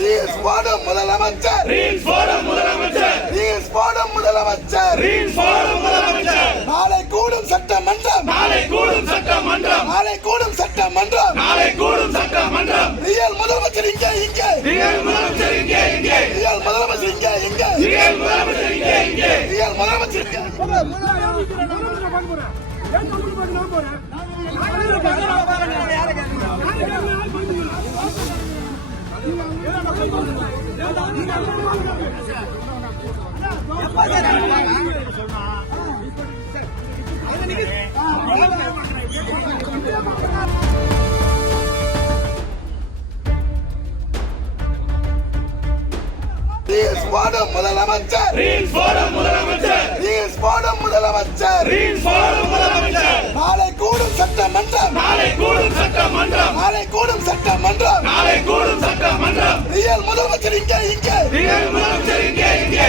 reels போடும் முதலமைச்சர் reels போடும் முதலமைச்சர் ரீல்ஸ் போடும் முதலமைச்சர் ரீல்ஸ் போடும் முதலமைச்சர் நாளை கூடும் சட்டமன்றம் நாளை கூடும் சட்டமன்றம் நாளை கூடும் சட்டமன்றம் நாளை கூடும் சட்டமன்றம் ரியல் முதலமைச்சர் இங்கே ரியல் முதலமைச்சர் இங்கே ரியல் முதலமைச்சர் இங்கே ரியல் முதலமைச்சர் இங்கே ரியல் முதலமைச்சர் இங்கே ரீல்ஸ் போடும் முதலமைச்சர் ரீல்ஸ் போடும் முதலமைச்சர் ரீல்ஸ் போடும் முதலமைச்சர் ரீல்ஸ் போடும் முதலமைச்சர் நாளை கூடும் சட்டமன்றம் நாளை கூடும் சட்டமன்றம் நாளை கூடும் சட்டமன்றம் நாளை கூடும் சட்டமன்றம் ரியல் முதலமைச்சர் இங்கே ரியல் முதலமைச்சர் இங்கே